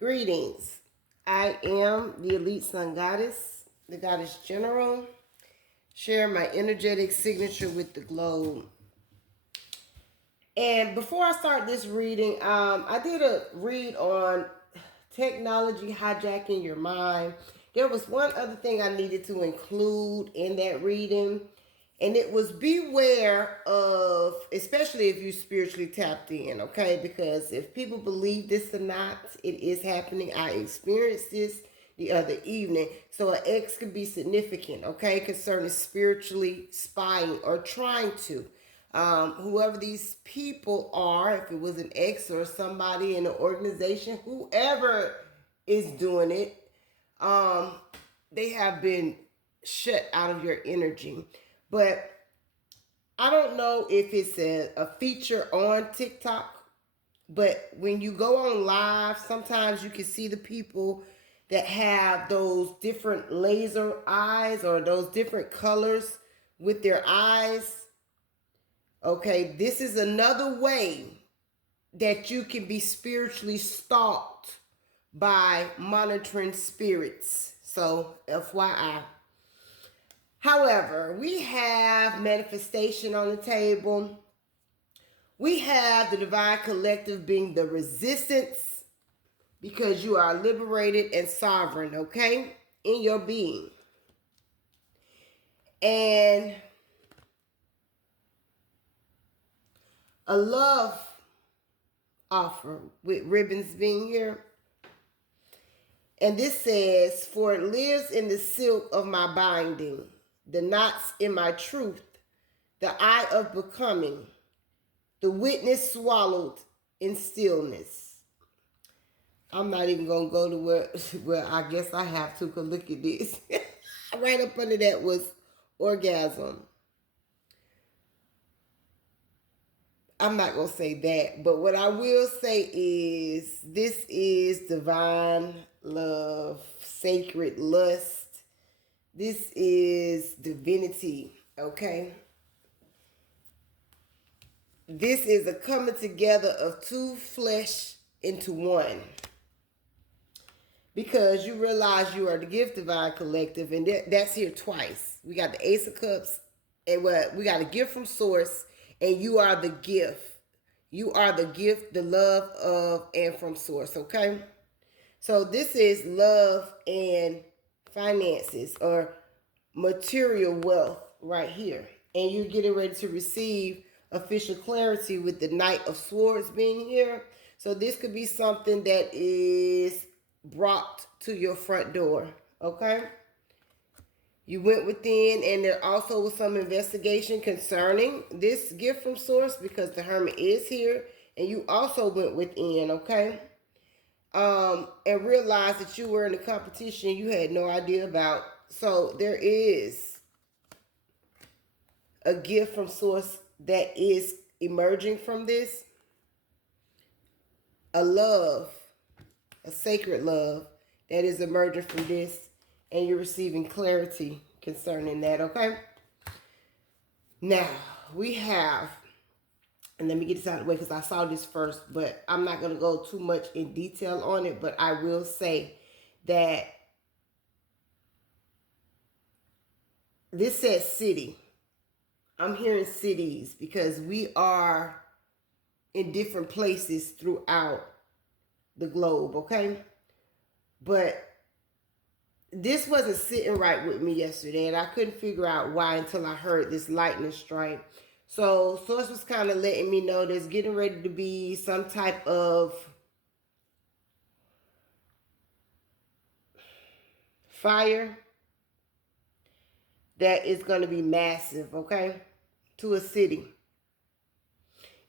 Greetings. I am the Elite Sun Goddess, the Goddess General, sharing my energetic signature with the globe. And before I start this reading, I did a read on technology hijacking your mind. There was one other thing I needed to include in that reading, and it was beware of, especially if you spiritually tapped in, okay? Because if people believe this or not, it is happening. I experienced this the other evening. So an X could be significant, okay, concerning spiritually spying or trying to. Whoever these people are, if it was an ex or somebody in an organization, whoever is doing it, they have been shut out of your energy. But I don't know if it's a feature on TikTok, but when you go on live, sometimes you can see the people that have those different laser eyes or those different colors with their eyes. Okay, this is another way that you can be spiritually stalked by monitoring spirits. So, FYI. However, we have manifestation on the table. We have the divine collective being the resistance because you are liberated and sovereign, okay, in your being. And a love offer with ribbons being here. And this says, for it lives in the silk of my binding, the knots in my truth, the eye of becoming, the witness swallowed in stillness. I'm not even going to go to where I guess I have to, because look at this. Right up under that was orgasm. I'm not going to say that, but what I will say is this is divine love, sacred lust. This is divinity, okay? This is a coming together of two flesh into one. Because you realize you are the gift divine collective, and that's here twice. We got the Ace of Cups, and we got a gift from Source, and you are the gift. You are the gift, the love of, and from Source, okay? So this is love and finances or material wealth right here. And you're getting ready to receive official clarity with the Knight of Swords being here. So this could be something that is brought to your front door, okay? You went within, and there also was some investigation concerning this gift from Source because the Hermit is here, and you also went within, okay? And realized that you were in a competition you had no idea about. So there is a gift from Source that is emerging from this. A love, a sacred love that is emerging from this, and you're receiving clarity concerning that, okay? Now, we have, and let me get this out of the way because I saw this first, but I'm not going to go too much in detail on it, but I will say that this says city. I'm hearing cities because we are in different places throughout the globe, okay? But this wasn't sitting right with me yesterday, and I couldn't figure out why until I heard this lightning strike. So Source was kind of letting me know there's getting ready to be some type of fire that is going to be massive, okay, to a city.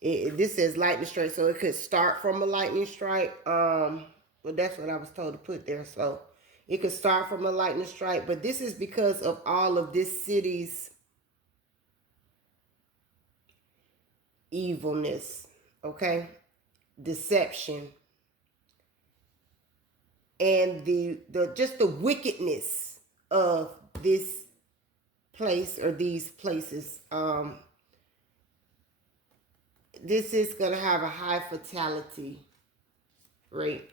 This says lightning strike, so it could start from a lightning strike. Well, that's what I was told to put there. So it could start from a lightning strike, but this is because of all of this city's evilness, okay, deception, and the just the wickedness of this place or these places. This is going to have a high fatality rate.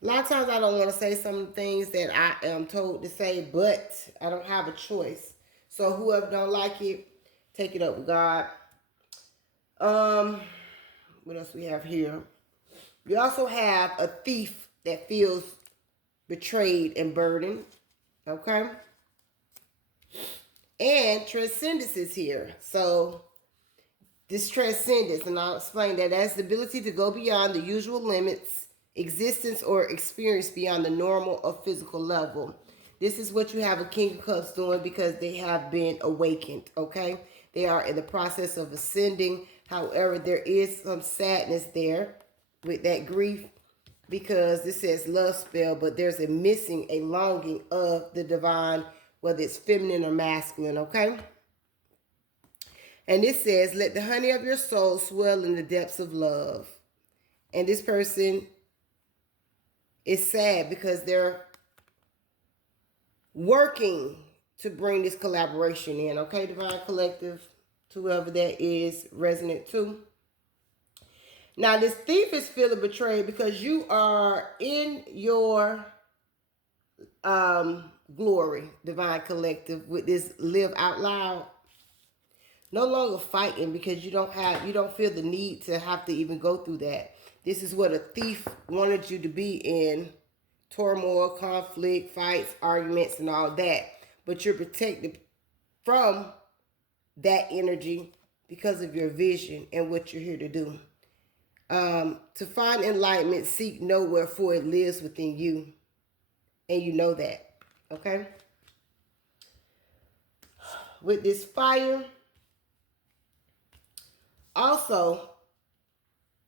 A lot of times I don't want to say some things that I am told to say, but I don't have a choice. So whoever don't like it, take it up with God. Um, what else we have here? We also have a thief that feels betrayed and burdened. Okay. And transcendence is here. So this transcendence, and I'll explain that as the ability to go beyond the usual limits, existence, or experience beyond the normal or physical level. This is what you have a King of Cups doing because they have been awakened, okay? They are in the process of ascending. However, there is some sadness there with that grief because this says love spell, but there's a missing, a longing of the divine, whether it's feminine or masculine, okay? And it says, let the honey of your soul swell in the depths of love. And this person is sad because they're working to bring this collaboration in. Okay, Divine Collective, to whoever that is resonant to. Now, this thief is feeling betrayed because you are in your glory, Divine Collective, with this live out loud. No longer fighting because you don't feel the need to have to even go through that. This is what a thief wanted you to be in: turmoil, conflict, fights, arguments, and all that. But you're protected from that energy because of your vision and what you're here to do. To find enlightenment, seek nowhere, for it lives within you. And you know that. Okay? With this fire, also,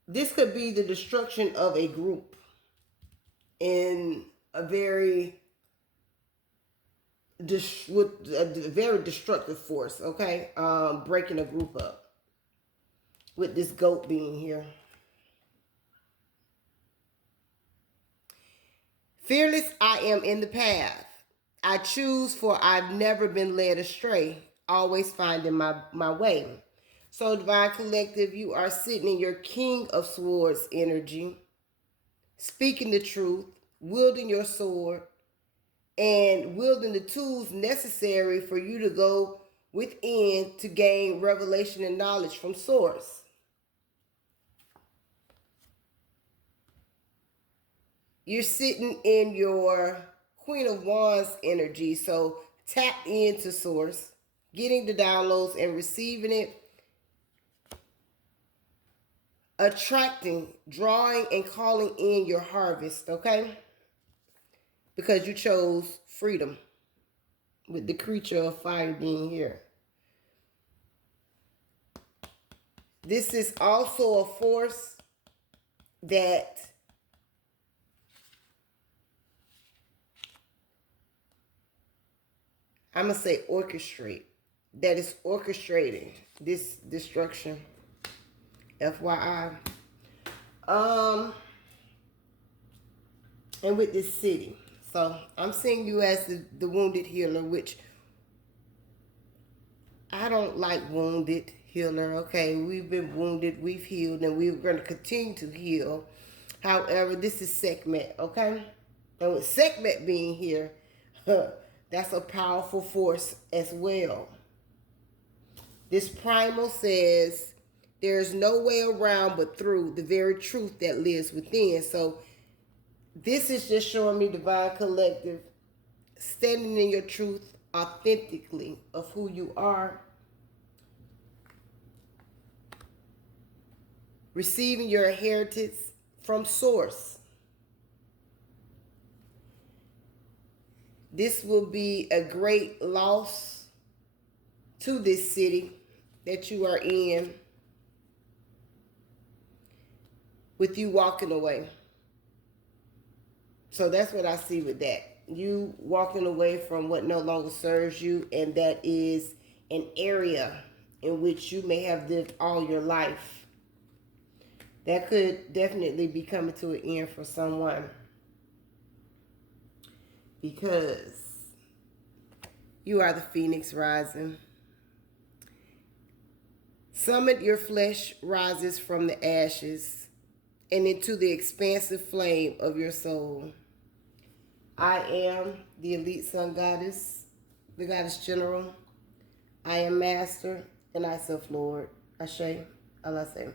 this could be the destruction of a group in a very with a very destructive force, okay? Breaking a group up with this goat being here. Fearless, I am in the path. I choose, for I've never been led astray, always finding my way. So, Divine Collective, you are sitting in your King of Swords energy, speaking the truth, wielding your sword, and wielding the tools necessary for you to go within to gain revelation and knowledge from source. You're sitting in your Queen of Wands energy, so tap into source, getting the downloads and receiving it, attracting, drawing, and calling in your harvest, okay? Because you chose freedom with the creature of fire being here. This is also a force that I'm going to say orchestrate. That is orchestrating this destruction. FYI. And with this city. So I'm seeing you as the wounded healer, which I don't like wounded healer. Okay, we've been wounded, we've healed, and we're going to continue to heal. However, this is Sekhmet, okay? And with Sekhmet being here, that's a powerful force as well. This primal says there's no way around but through the very truth that lives within. So this is just showing me, Divine Collective, standing in your truth authentically of who you are, receiving your inheritance from source. This will be a great loss to this city that you are in with you walking away. So that's what I see with that. You walking away from what no longer serves you, and that is an area in which you may have lived all your life. That could definitely be coming to an end for someone, because you are the phoenix rising. Summon your flesh rises from the ashes, and into the expansive flame of your soul. I am the elite sun goddess, the goddess general. I am master, and I self Lord. Ashe, Allah say.